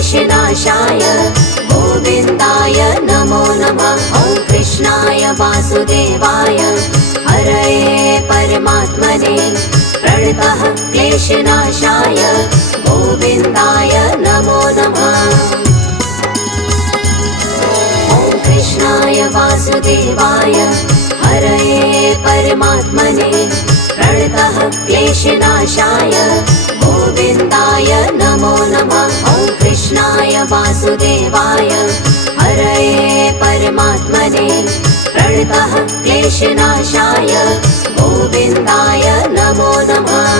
क्लेशनाशाय गोविन्दाय नमो नमः। ॐ कृष्णाय वासुदेवाय हरये परमात्मने प्रणतः क्लेशनाशाय गोविन्दाय नमो नमः। ॐ कृष्णाय वासुदेवाय हरये परमात्मने प्रणतः क्लेशनाशाय गोविन्दाय नमो नमः। ॐ कृष्णाय वासुदेवाय हरये परमात्मने प्रणतः क्लेशनाशाय गोविन्दाय नमो नमः।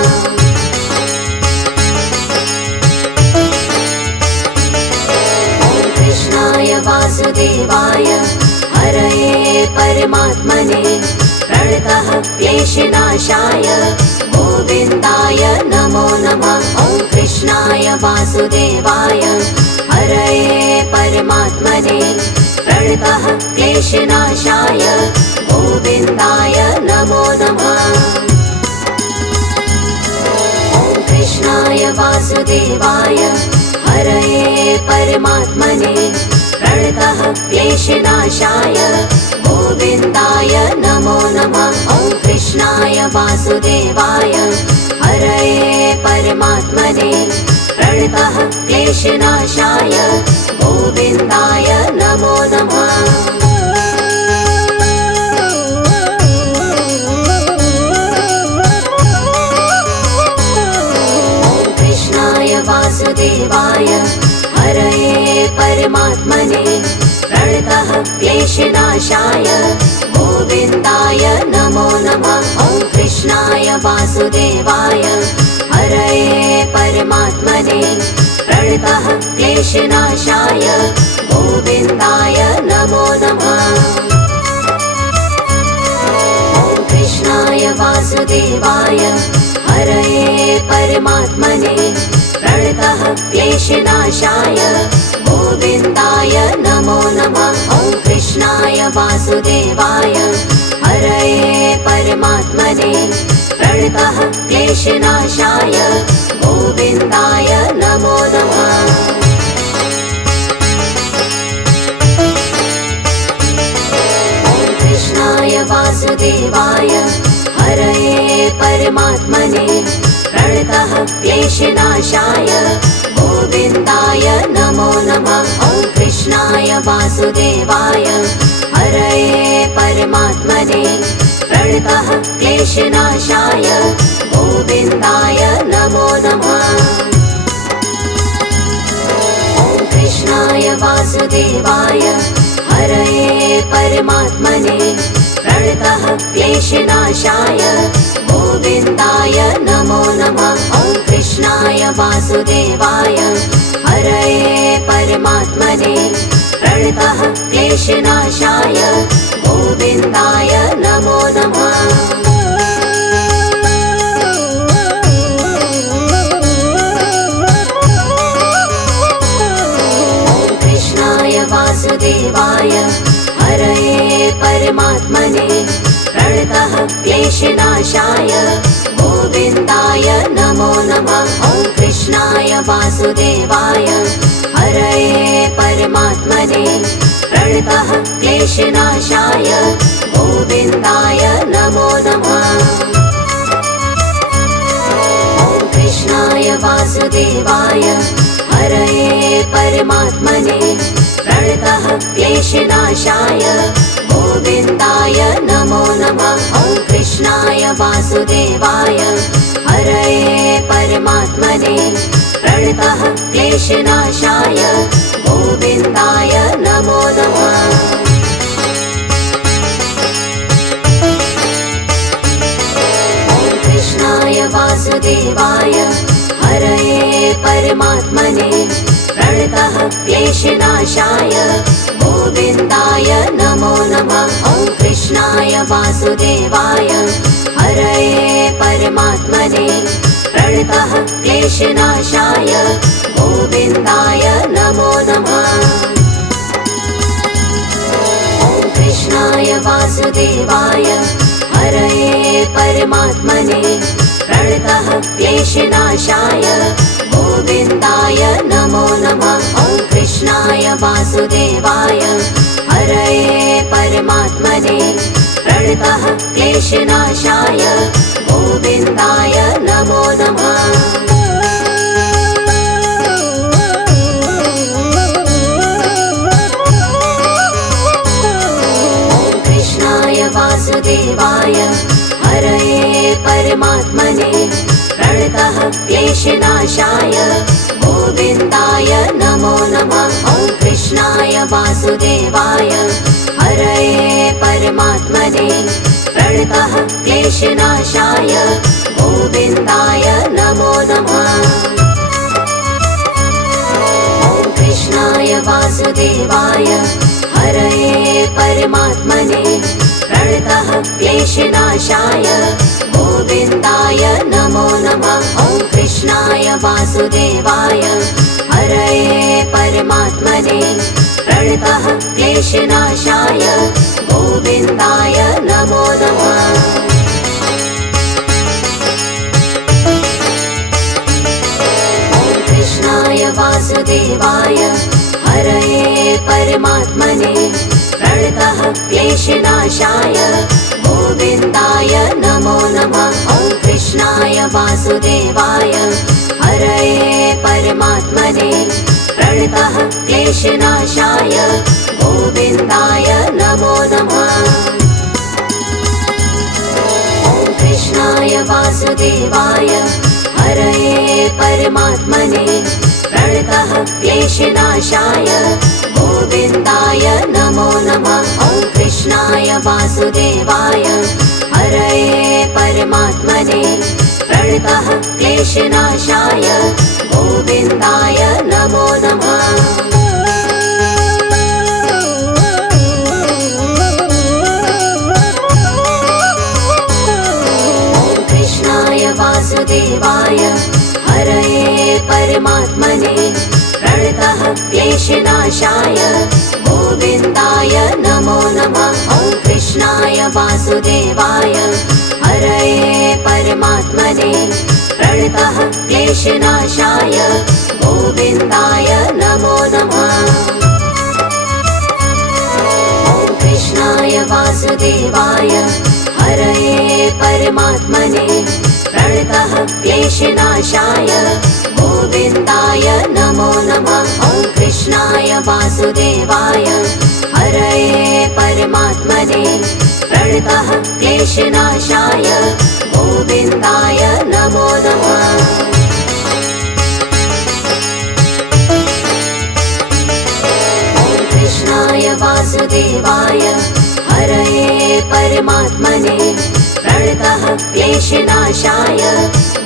ॐ कृष्णाय वासुदेवाय हरये परमात्मने प्रणतः क्लेशनाशाय गोविन्दाय नमो नमः। ॐ कृष्णाय वासुदेवाय हरये परमात्मने प्रणतः क्लेशनाशाय गोविन्दाय नमो नमः। ॐ कृष्णाय वासुदेवाय हरये परमात्मने प्रणतः क्लेशनाशाय गोविन्दाय नमो नमः। ॐ कृष्णाय वासुदेवाय हरये परमात्मने प्रणतः क्लेशनाशाय गोविन्दाय नमो नमः। ॐ कृष्णाय वासुदेवाय हरये परमात्मने प्रणतः क्लेशनाशाय गोविन्दाय नमो नमः। ॐ कृष्णाय वासुदेवाय हरये परमात्मने प्रणतः क्लेशनाशाय गोविन्दाय नमो नमः। ॐ कृष्णाय वासुदेवाय हरये परमात्मने प्रणतः क्लेशनाशाय गोविन्दाय नमो नमः। ॐ कृष्णाय वासुदेवाय हरये परमात्मने प्रणतः क्लेशनाशाय गोविन्दाय नमो नमः। ॐ कृष्णाय वासुदेवाय हरये परमात्मने प्रणतः क्लेशनाशाय गोविन्दाय नमो नमः। ॐ कृष्णाय वासुदेवाय हरये परमात्मने प्रणतः क्लेशनाशाय गोविन्दाय नमो नमः। ॐ कृष्णाय वासुदेवाय हरये परमात्मने प्रणतः क्लेशनाशाय गोविन्दाय नमो नमः। ॐ कृष्णाय वासुदेवाय हरये परमात्मने प्रणतः क्लेशनाशाय गोविन्दाय नमो नमः। ॐ कृष्णाय वासुदेवाय हरये परमात्मने प्रणतः क्लेशनाशाय गोविन्दाय नमो नमः। ॐ कृष्णाय वासुदेवाय हरये परमात्मने प्रणतः क्लेशनाशाय गोविन्दाय नमो नमः। ॐ कृष्णाय वासुदेवाय हरये परमात्मने प्रणतः क्लेशनाशाय गोविन्दाय नमो नमः। ॐ कृष्णाय वासुदेवाय हरये परमात्मने प्रणतः क्लेशनाशाय गोविन्दाय नमो नमः। ॐ कृष्णाय वासुदेवाय हरये परमात्मने प्रणतः क्लेशनाशाय गोविन्दाय नमो नमः। ॐ कृष्णाय वासुदेवाय हरये परमात्मने प्रणतः क्लेशनाशाय गोविन्दाय नमो नमः। ॐ कृष्णाय वासुदेवाय हरये परमात्मने प्रणतः क्लेशनाशाय गोविन्दाय नमो नमः। वासुदेवाय हरये परमात्मने प्रणतः क्लेशनाशाय गोविन्दाय नमो नमः। वासुदेवाय हरये परमात्मने प्रणतः क्लेशनाशाय गोविन्दाय नमो नमः। ॐ कृष्णाय वासुदेवाय हरये परमात्मने प्रणतः क्लेशनाशाय गोविन्दाय नमो नमः। ॐ कृष्णाय वासुदेवाय हरये परमात्मने प्रणतः क्लेशनाशाय गोविन्दाय नमो नमः। ॐ कृष्णाय वासुदेवाय हरये परमात्मने प्रणतः क्लेशनाशाय गोविन्दाय नमो नमः। ॐ कृष्णाय वासुदेवाय हरये परमात्मने प्रणतः क्लेशनाशाय गोविन्दाय नमो नमः। ॐ कृष्णाय वासुदेवाय हरये परमात्मने प्रणतः क्लेशनाशाय गोविन्दाय नमो नमः। ॐ कृष्णाय वासुदेवाय हरये परमात्मने प्रणतः क्लेशनाशाय गोविन्दाय नमो नमः। ॐ कृष्णाय वासुदेवाय हरये परमात्मने प्रणतः क्लेशनाशाय गोविन्दाय नमो नमः। ॐ कृष्णाय वासुदेवाय हरये परमात्मने प्रणतः क्लेशनाशाय गोविन्दाय नमो नमः। ॐ कृष्णाय वासुदेवाय हरये परमात्मने प्रणतः क्लेशनाशाय गोविन्दाय नमो नमः। ॐ कृष्णाय वासुदेवाय हरये परमात्मने प्रणतः क्लेशनाशाय गोविन्दाय नमो नमः। ॐ कृष्णाय वासुदेवाय हरये परमात्मने प्रणतः क्लेशनाशाय गोविन्दाय नमो नमः। ॐ कृष्णाय वासुदेवाय हरये परमात्मने प्रणतः क्लेशनाशाय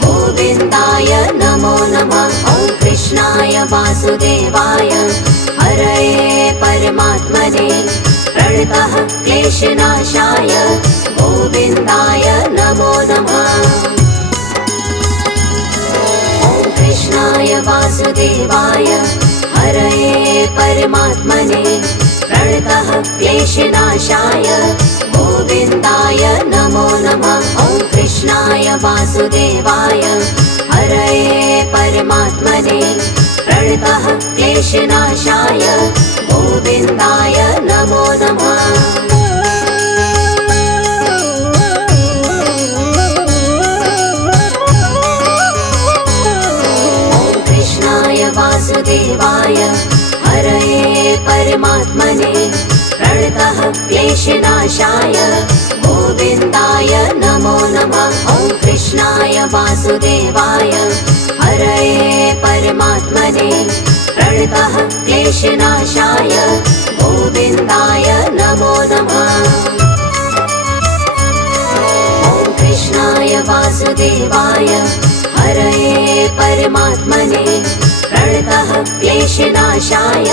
गोविन्दाय नमो नमः। ॐ कृष्णाय वासुदेवाय हरये परमात्मने प्रणतः क्लेशनाशाय गोविन्दाय नमो नमः। ॐ कृष्णाय वासुदेवाय हरये परमात्मने प्रणतः क्लेशनाशाय गोविन्दाय नमो नमः। ॐ कृष्णाय वासुदेवाय हरये परमात्मने प्रणतः क्लेशनाशाय गोविन्दाय नमो नमः। ॐ कृष्णाय वासुदेवाय हरये परमात्मने प्रणतः क्लेशनाशाय गोविन्दाय नमो नमः। ॐ कृष्णाय वासुदेवाय हरये परमात्मने प्रणतः क्लेशनाशाय गोविन्दाय नमो नमः। ॐ कृष्णाय वासुदेवाय हरये परमात्मने प्रणतः क्लेशनाशाय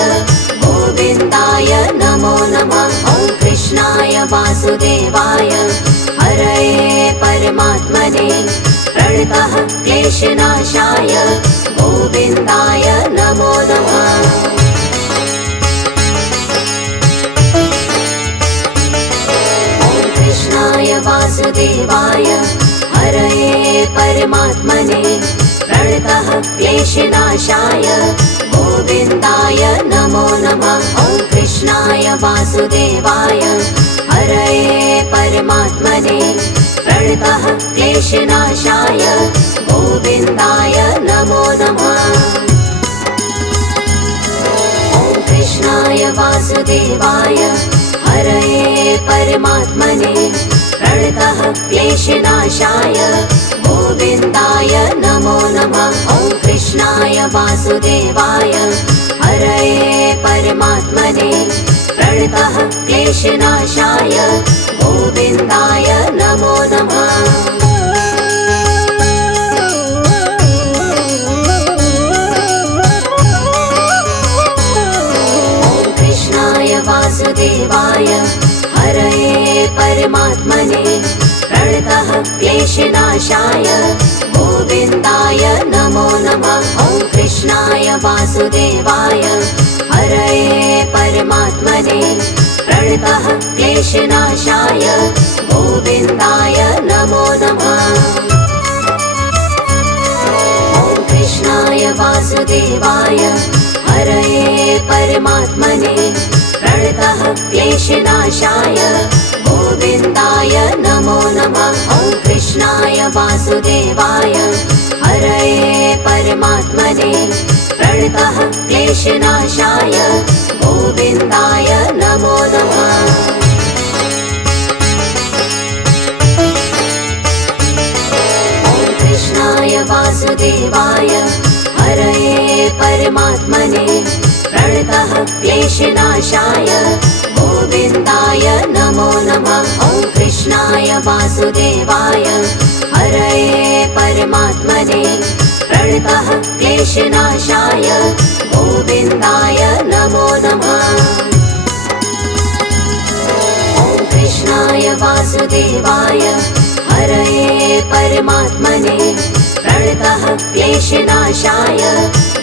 गोविन्दाय नमो नमः। ॐ कृष्णाय वासुदेवाय हरये परमात्मने प्रणतः क्लेशनाशाय गोविन्दाय नमो नमः। ॐ कृष्णाय वासुदेवाय हरये परमात्मने प्रणतः क्लेशनाशाय गोविन्दाय नमो नमः। ॐ वासुदेवाय हरये परमात्मने प्रणतः क्लेशनाशाय गोविन्दाय नमो नमः। ॐ कृष्णाय वासुदेवाय हरये परमात्मने प्रणतः क्लेशनाशाय गोविन्दाय नमो नमः। ॐ कृष्णाय वासुदेवाय हरये परमात्मने प्रणतः क्लेशनाशाय गोविन्दाय नमो नमः। ॐ कृष्णाय वासुदेवाय हरये परमात्मने प्रणतः क्लेशनाशाय गोविन्दाय नमो नमः। ॐ कृष्णाय वासुदेवाय हरये परमात्मने प्रणतः क्लेशनाशाय गोविन्दाय नमो नमः। ॐ कृष्णाय वासुदेवाय हरये परमात्मने प्रणतः क्लेशनाशाय गोविन्दाय नमो नमः। ॐ कृष्णाय वासुदेवाय हरये परमात्मने प्रणतः क्लेशनाशाय गोविन्दाय नमो नमः। ॐ कृष्णाय वासुदेवाय हरये परमात्मने प्रणतः क्लेशनाशाय गोविन्दाय नमो नमः। ॐ कृष्णाय वासुदेवाय हरये परमात्मने प्रणतः क्लेशनाशाय गोविन्दाय नमो नमः। ॐ कृष्णाय वासुदेवाय हरये परमात्मने प्रणतः क्लेशनाशाय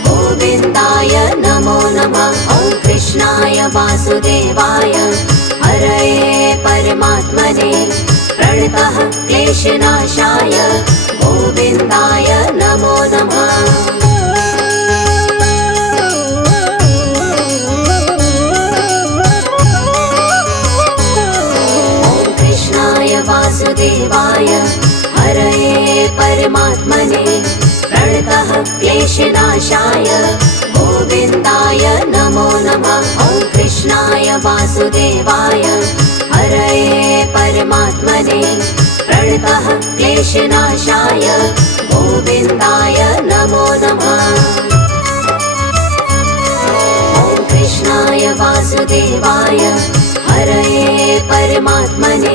गोविन्दाय नमो नमः। ॐ कृष्णाय वासुदेवाय हरये परमात्मने प्रणतः क्लेशनाशाय गोविन्दाय नमो नमः। ॐ कृष्णाय वासुदेवाय हरये परमात्मने प्रणतः क्लेशनाशाय गोविन्दाय नमो नमः। ॐ कृष्णाय वासुदेवाय हरये परमात्मने प्रणतः क्लेशनाशाय गोविन्दाय नमो नमः। ॐ कृष्णाय वासुदेवाय हरये परमात्मने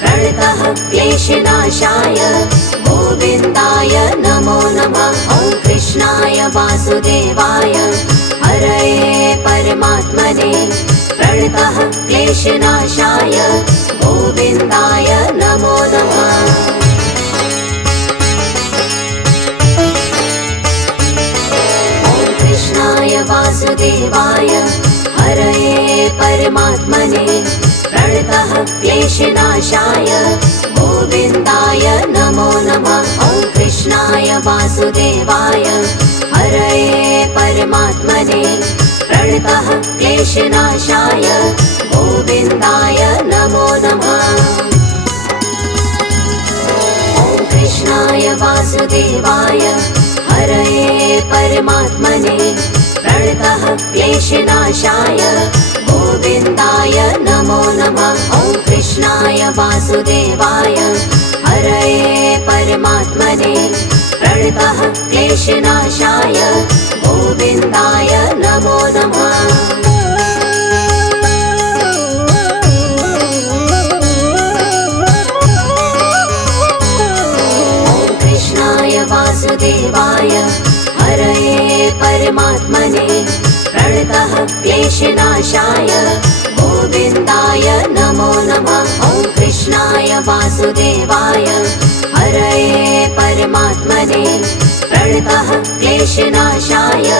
प्रणतः क्लेशनाशाय गोविन्दाय नमो नमः। ॐ कृष्णाय वासुदेवाय हरये परमात्मने प्रणतः क्लेशनाशाय गोविन्दाय नमो नमः। ॐ कृष्णाय वासुदेवाय हरये परमात्मने प्रणतः क्लेशनाशाय गोविन्दाय नमो नमः। ॐ कृष्णाय वासुदेवाय हरये परमात्मने प्रणतः क्लेशनाशाय गोविन्दाय नमो नमः। ॐ कृष्णाय वासुदेवाय हरये परमात्मने प्रणतः क्लेशनाशाय गोविन्दाय नमो नमः। ॐ कृष्णाय वासुदेवाय हरये परमात्मने प्रणतः क्लेशनाशाय गोविन्दाय नमो नमः। ॐ कृष्णाय वासुदेवाय हरये परमात्मने प्रणतः क्लेशनाशाय गोविन्दाय नमो नमः। ॐ कृष्णाय वासुदेवाय हरये परमात्मने प्रणतः क्लेशनाशाय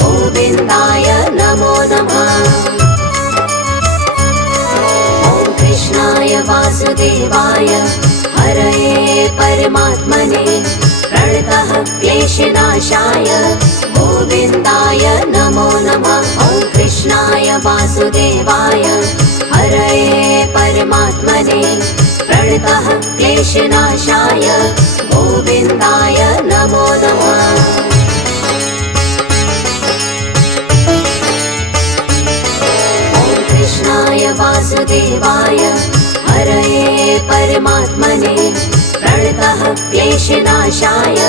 गोविन्दाय नमो नमः। ॐ कृष्णाय वासुदेवाय हरये परमात्मने प्रणतः क्लेशनाशाय गोविन्दाय नमो नमः। ॐ कृष्णाय वासुदेवाय हरये परमात्मने प्रणतः क्लेशनाशाय गोविन्दाय नमो नमः। कृष्णाय वासुदेवाय हरये परमात्मने प्रणतः क्लेशनाशाय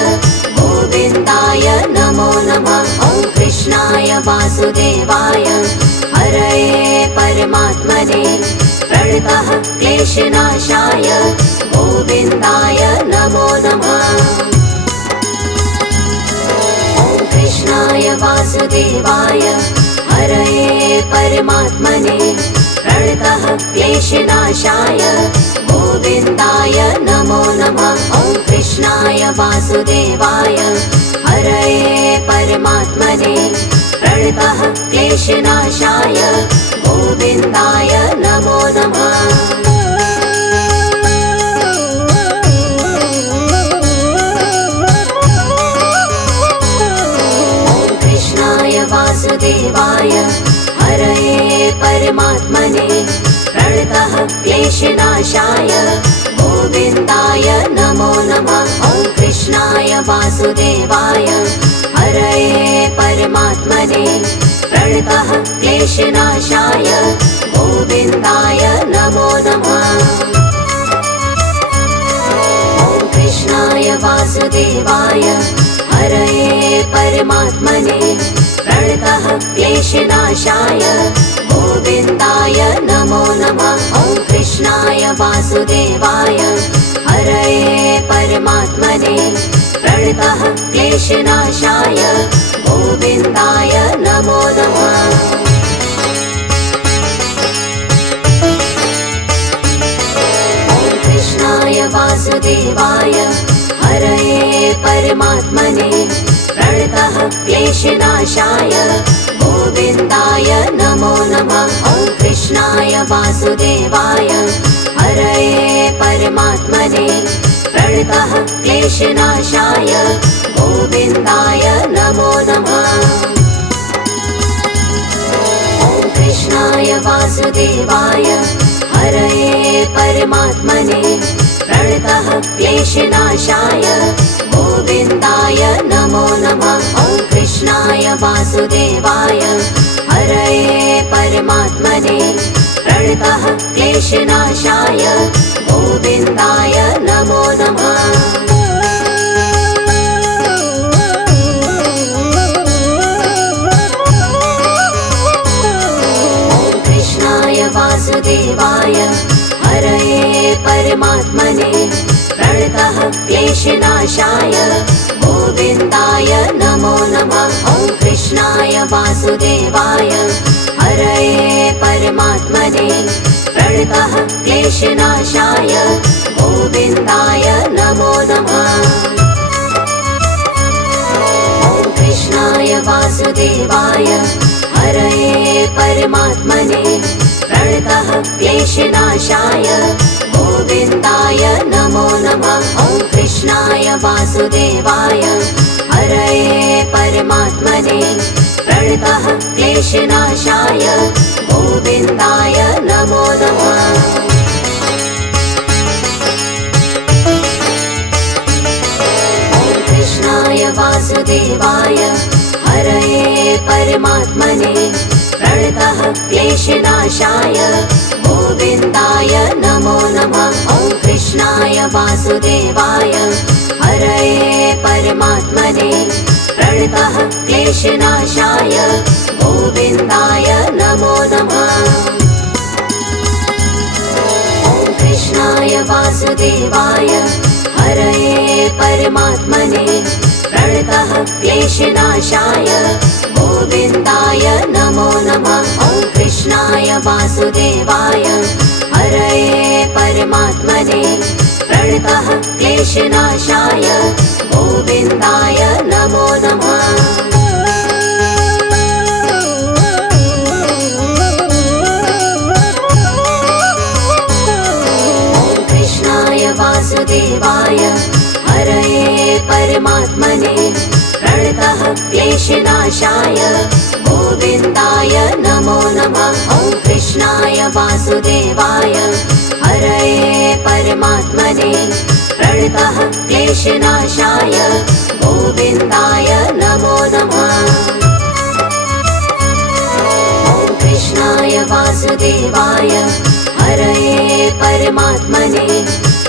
गोविन्दाय नमो नमः। ॐ कृष्णाय वासुदेवाय हरये परमात्मने प्रणतः क्लेशनाशाय गोविन्दाय नमो नमः। ॐ कृष्णाय वासुदेवाय हरये परमात्मने प्रणतः क्लेशनाशाय गोविन्दाय नमो नमः। ॐ कृष्णाय वासुदेवाय हरये परमात्मने प्रणतः क्लेशनाशाय गोविन्दाय नमो नमः। वासुदेवाय हरये परमात्मने प्रणतः क्लेशनाशाय गोविन्दाय नमो नमः। ॐ कृष्णाय वासुदेवाय हरये परमात्मने प्रणतः क्लेशनाशाय गोविन्दाय नमो नमः। ॐ कृष्णाय वासुदेवाय हरये परमात्मने प्रणतः क्लेशनाशाय गोविन्दाय नमो नमः। ॐ कृष्णाय वासुदेवाय हरये परमात्मने प्रणतः क्लेशनाशाय गोविन्दाय नमो नमः। ॐ कृष्णाय वासुदेवाय हरये परमात्मने प्रणतः क्लेशनाशाय गोविन्दाय नमो नमः। ॐ कृष्णाय वासुदेवाय हरये परमात्मने प्रणतः क्लेशनाशाय गोविन्दाय नमो नमः। ॐ कृष्णाय वासुदेवाय हरये परमात्मने प्रणतः क्लेशनाशाय गोविन्दाय नमो नमः। ॐ कृष्णाय वासुदेवाय हरये परमात्मने प्रणतः क्लेशनाशाय गोविन्दाय नमो नमः। ॐ कृष्णाय वासुदेवाय हरये परमात्मने प्रणतः क्लेशनाशाय गोविन्दाय नमो नमः। ॐ कृष्णाय वासुदेवाय हरये परमात्मने प्रणतः क्लेशनाशाय गोविन्दाय नमो नमः। ॐ कृष्णाय वासुदेवाय हरये परमात्मने प्रणतः क्लेशनाशाय गोविन्दाय नमो नमः। ॐ कृष्णाय वासुदेवाय हरये परमात्मने प्रणतः क्लेशनाशाय गोविन्दाय नमो नमः। ॐ कृष्णाय वासुदेवाय हरये परमात्मने प्रणतः क्लेशनाशाय गोविन्दाय नमो नमः। ॐ कृष्णाय वासुदेवाय हरये परमात्मने प्रणतः क्लेशनाशाय गोविन्दाय नमो नमः। ॐ कृष्णाय वासुदेवाय हरये परमात्मने प्रणतः क्लेशनाशाय गोविन्दाय नमो नमः। ॐ कृष्णाय वासुदेवाय हरये परमात्मने प्रणतः क्लेशनाशाय गोविन्दाय नमो नमः। ॐ कृष्णाय वासुदेवाय हरये परमात्मने प्रणतः क्लेशनाशाय गोविन्दाय नमो नमः। कृष्णाय वासुदेवाय हरये परमात्मने प्रणतः क्लेशनाशाय गोविन्दाय नमो नमः। ॐ कृष्णाय वासुदेवाय हरये परमात्मने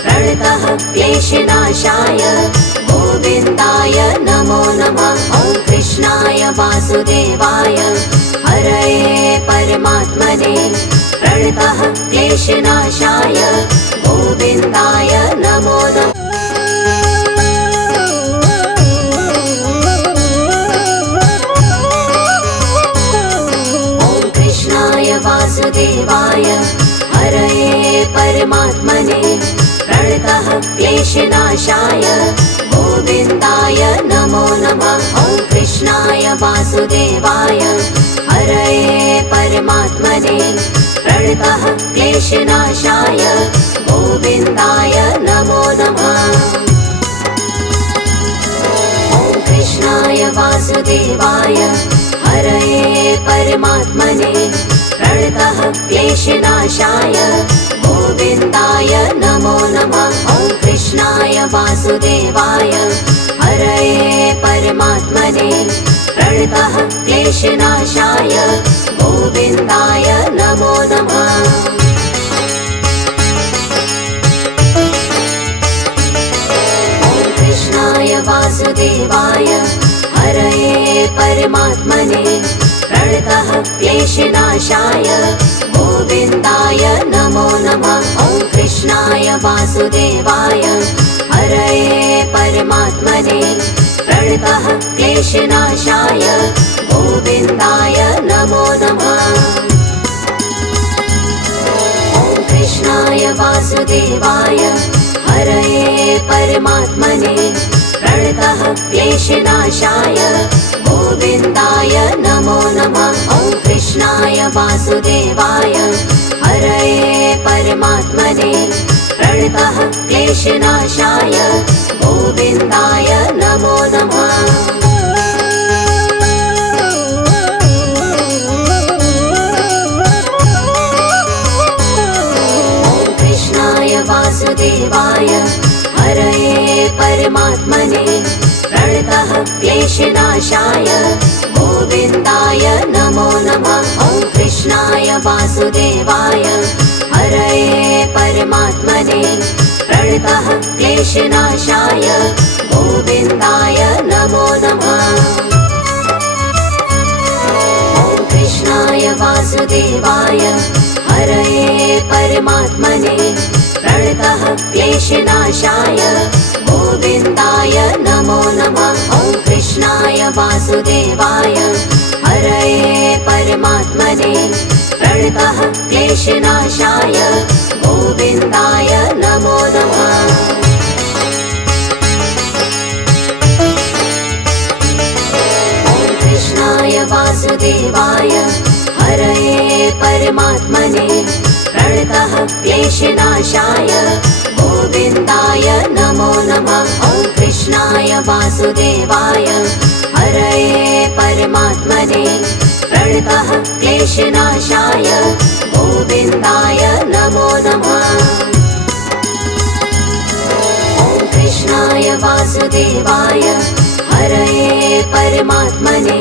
प्रणतः क्लेशनाशाय गोविन्दाय नमो नमः। ॐ कृष्णाय वासुदेवाय हरये परमात्मने प्रणतः क्लेशनाशाय गोविन्दाय नमो नमः। ॐ कृष्णाय वासुदेवाय हरये परमात्मने प्रणतः क्लेशनाशाय गोविन्दाय नमो नमः। ॐ कृष्णाय वासुदेवाय हरये परमात्मने प्रणतः क्लेशनाशाय गोविन्दाय नमो नमः। ॐ कृष्णाय वासुदेवाय हरये परमात्मने प्रणतः क्लेशनाशाय गोविन्दाय नमो नमः। ॐ कृष्णाय वासुदेवाय हरये परमात्मने प्रणतः क्लेशनाशाय गोविन्दाय नमो नमः। ॐ कृष्णाय वासुदेवाय हरये परमात्मने प्रणतः क्लेशनाशाय गोविन्दाय नमो नमः। ॐ कृष्णाय वासुदेवाय हरये परमात्मने प्रणतः क्लेशनाशाय गोविन्दाय नमो नमः। ॐ कृष्णाय वासुदेवाय हरये परमात्मने प्रणतः क्लेशनाशाय गोविन्दाय नमो नमः। ॐ कृष्णाय वासुदेवाय हरये परमात्मने प्रणतः क्लेशनाशाय गोविन्दाय नमो नमः। ॐ कृष्णाय वासुदेवाय हरये परमात्मने प्रणतः क्लेशनाशाय गोविन्दाय नमो नमः। ॐ कृष्णाय वासुदेवाय हरये परमात्मने प्रणतः क्लेशनाशाय गोविन्दाय नमो नमः। ॐ कृष्णाय वासुदेवाय हरये परमात्मने प्रणतः क्लेशनाशाय गोविन्दाय नमो नमः। ॐ कृष्णाय वासुदेवाय हरये परमात्मने प्रणतः क्लेशनाशाय गोविन्दाय नमो नमः। ॐ कृष्णाय वासुदेवाय हरये परमात्मने प्रणतः क्लेशनाशाय गोविन्दाय नमो नमः। ॐ कृष्णाय वासुदेवाय हरये परमात्मने प्रणतः क्लेशनाशाय गोविन्दाय नमो नमः। ॐ कृष्णाय वासुदेवाय हरये परमात्मने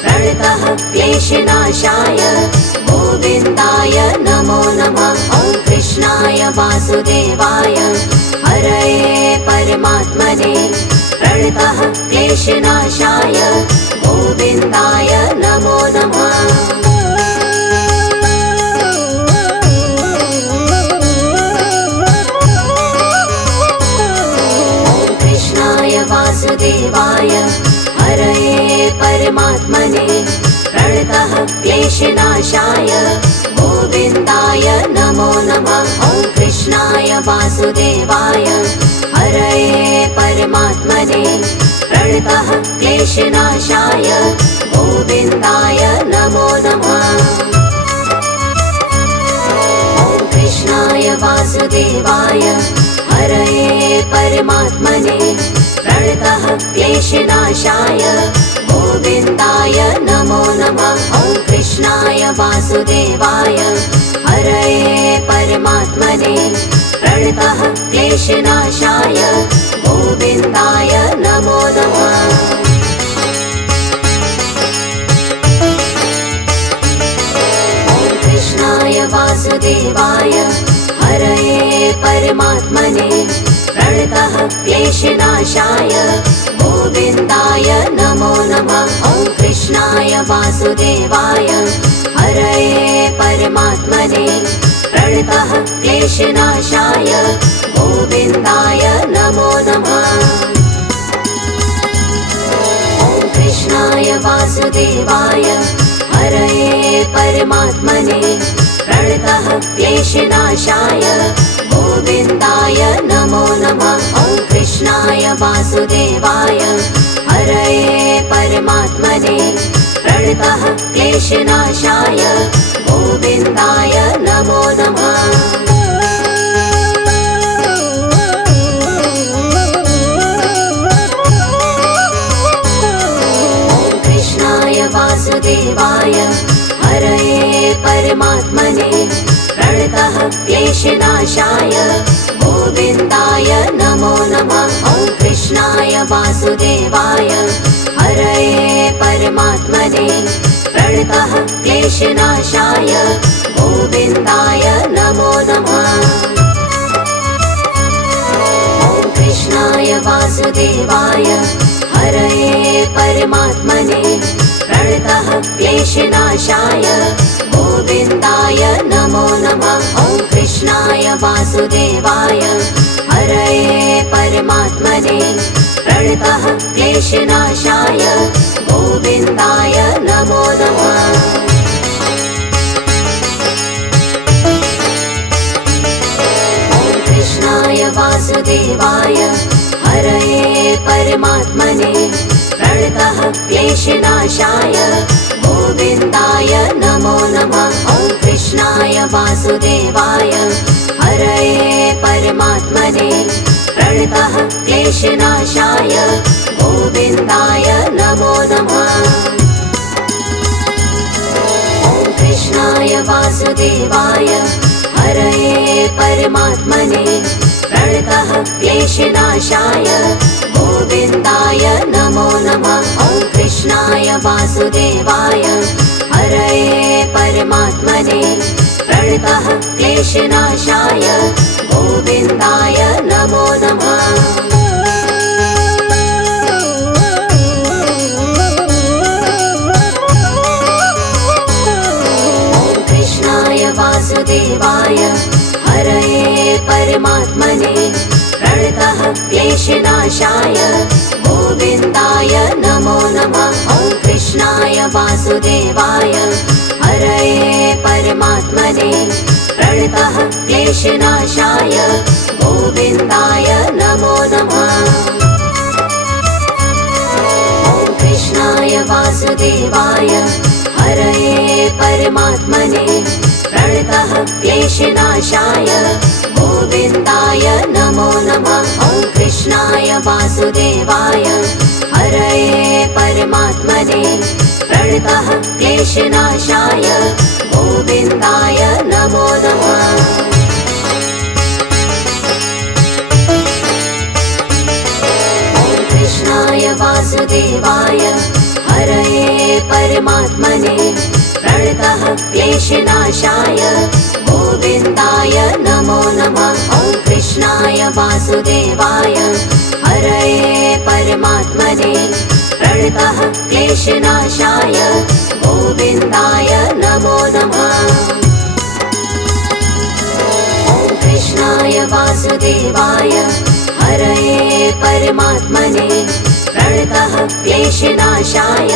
प्रणतः क्लेशनाशाय गोविन्दाय नमो नमः। ॐ कृष्णाय वासुदेवाय हरये परमात्मने प्रणतः क्लेशनाशाय गोविन्दाय नमो नमः। ॐ कृष्णाय वासुदेवाय हरये परमात्मने प्रणतः क्लेशनाशाय गोविन्दाय नमो नमः। ॐ कृष्णाय वासुदेवाय हरये परमात्मने प्रणतः क्लेशनाशाय गोविन्दाय नमो नमः। ॐ कृष्णाय वासुदेवाय हरये परमात्मने प्रणतः क्लेशनाशाय गोविन्दाय नमो नमः। ॐ कृष्णाय वासुदेवाय परमात्मने प्रणतः क्लेशनाशाय गोविन्दाय नमो नमः। ॐ कृष्णाय वासुदेवाय हरये परमात्मने प्रणतः क्लेशनाशाय गोविन्दाय नमो नमः। ॐ कृष्णाय वासुदेवाय हरये परमात्मने प्रणतः क्लेशनाशाय गोविन्दाय नमो नमः। ॐ कृष्णाय वासुदेवाय हरये परमात्मने प्रणतः क्लेशनाशाय गोविन्दाय नमो नमः। ॐ कृष्णाय वासुदेवाय हरये परमात्मने प्रणतः क्लेशनाशाय गोविन्दाय नमो नमः। ॐ कृष्णाय वासुदेवाय हरये परमात्मने प्रणतः क्लेशनाशाय गोविन्दाय नमो नमः। ॐ कृष्णाय वासुदेवाय हरये परमात्मने प्रणतः क्लेशनाशाय गोविन्दाय नमो नमः। ॐ कृष्णाय वासुदेवाय हरये परमात्मने प्रणतः क्लेशनाशाय गोविन्दाय नमो नमः। ॐ कृष्णाय वासुदेवाय हरये परमात्मने प्रणतः क्लेशनाशाय गोविन्दाय नमो नमः। ॐ कृष्णाय वासुदेवाय हरये परमात्मने प्रणतः क्लेशनाशाय गोविन्दाय नमो नमः। ॐ कृष्णाय वासुदेवाय हरये परमात्मने प्रणतः क्लेशनाशाय गोविन्दाय नमो नमः। ॐ कृष्णाय वासुदेवाय हरये परमात्मने प्रणतः क्लेशनाशाय गोविन्दाय नमो नमः। ॐ कृष्णाय वासुदेवाय हरये परमात्मने प्रणतः क्लेशनाशाय गोविन्दाय नमो नमः। ॐ कृष्णाय वासुदेवाय हरये परमात्मने प्रणतः क्लेशनाशाय गोविन्दाय नमो नमः। ॐ कृष्णाय वासुदेवाय हरये परमात्मने प्रणतः क्लेशनाशाय गोविन्दाय नमो नमः। ॐ कृष्णाय वासुदेवाय हरये परमात्मने प्रणतः क्लेशनाशाय गोविन्दाय नमो नमः। ॐ कृष्णाय वासुदेवाय हरये परमात्मने प्रणतः क्लेशनाशाय गोविन्दाय नमो नमः। ॐ कृष्णाय वासुदेवाय हरये परमात्मने प्रणतः क्लेशनाशाय गोविन्दाय नमो नमः। ॐ कृष्णाय वासुदेवाय हरये परमात्मने प्रणतः क्लेशनाशाय गोविन्दाय नमो नमः। ॐ कृष्णाय वासुदेवाय हरये परमात्मने प्रणतः क्लेशनाशाय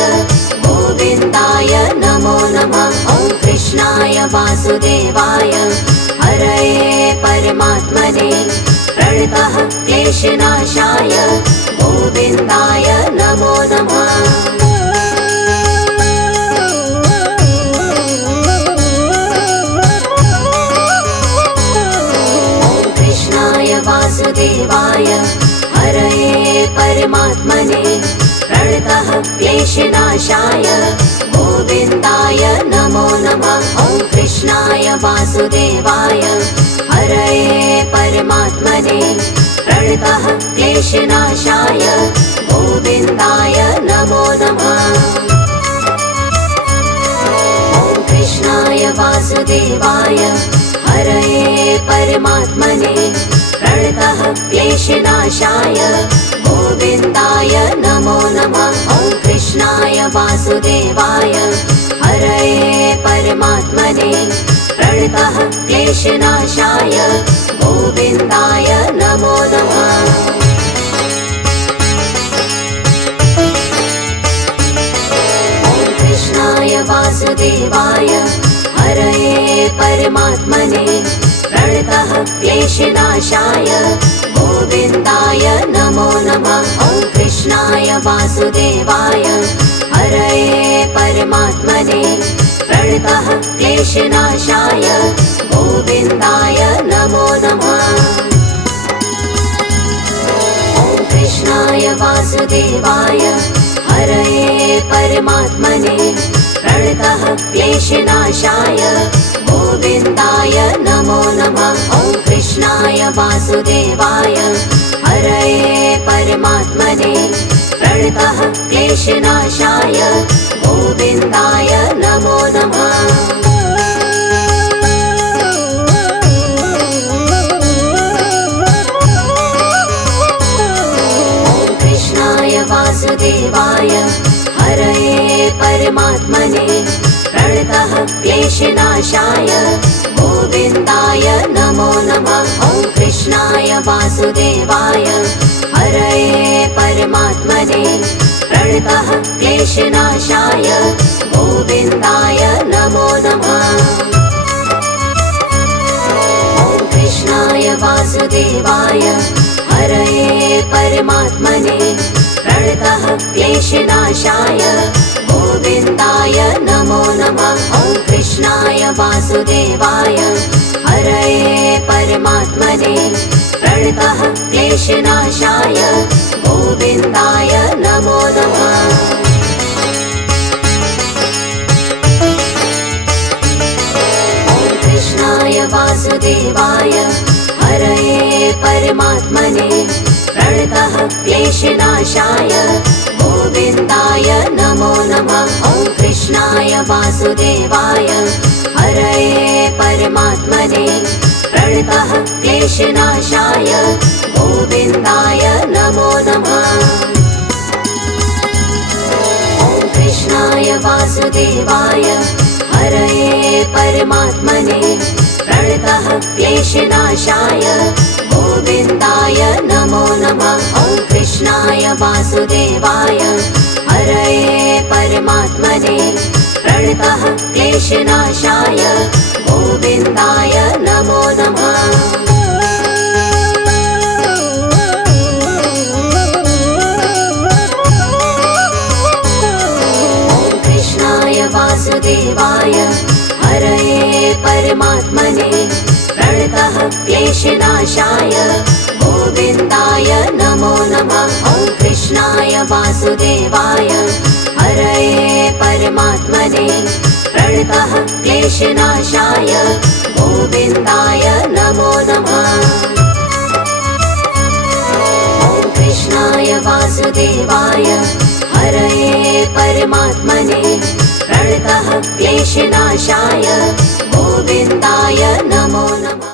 गोविन्दाय नमो नमः। ॐ कृष्णाय वासुदेवाय हरये परमात्मने प्रणतः क्लेशनाशाय गोविन्दाय नमो नमः। ॐ कृष्णाय वासुदेवाय हरये परमात्मने प्रणतः क्लेशनाशाय गोविन्दाय नमो नमः। ॐ कृष्णाय वासुदेवाय प्रणतः क्लेशनाशाय गोविन्दाय नमो नमः। ॐ कृष्णाय वासुदेवाय हरये परमात्मने प्रणतः क्लेशनाशाय गोविन्दाय नमो नमः। ॐ कृष्णाय वासुदेवाय हरये परमात्मने प्रणतः क्लेशनाशाय गोविन्दाय नमो नमः। ॐ कृष्णाय वासुदेवाय हरये परमात्मने प्रणतः क्लेशनाशाय गोविन्दाय नमो नमः। ॐ कृष्णाय वासुदेवाय हरये परमात्मने प्रणतः क्लेशनाशाय गोविन्दाय नमो नमः। ॐ कृष्णाय वासुदेवाय हरये परमात्मने प्रणतः क्लेशनाशाय गोविन्दाय नमो नमः। ॐ कृष्णाय वासुदेवाय हरये परमात्मने प्रणतः क्लेशनाशाय गोविन्दाय नमो नमः। ॐ कृष्णाय वासुदेवाय हरये परमात्मने प्रणतः क्लेशनाशाय गोविन्दाय नमो नमः। ॐ कृष्णाय वासुदेवाय हरये परमात्मने प्रणतः क्लेशनाशाय गोविन्दाय नमो नमः। ॐ कृष्णाय वासुदेवाय हरये परमात्मने प्रणतः क्लेशनाशाय गोविन्दाय नमो नमः। ॐ कृष्णाय वासुदेवाय हरये परमात्मने प्रणतः क्लेशनाशाय गोविन्दाय नमो नमः। ॐ कृष्णाय वासुदेवाय हरये परमात्मने प्रणतः क्लेशनाशाय गोविन्दाय नमो नमः। ॐ कृष्णाय वासुदेवाय हरये परमात्मने प्रणतः क्लेशनाशाय गोविन्दाय नमो नमः। ॐ कृष्णाय वासुदेवाय हरये परमात्मने प्रणतः क्लेशनाशाय गोविन्दाय नमो नमः। ॐ कृष्णाय वासुदेवाय हरये परमात्मने प्रणतः क्लेशनाशाय गोविन्दाय नमो नमः। ॐ कृष्णाय वासुदेवाय हरये परमात्मने प्रणतः क्लेशनाशाय गोविन्दाय नमो नमः। ॐ कृष्णाय वासुदेवाय हरये परमात्मने प्रणतः क्लेशनाशाय गोविन्दाय नमो नमः। ॐ कृष्णाय वासुदेवाय हरये परमात्मने प्रणतः क्लेशनाशाय गोविन्दाय नमो नमः।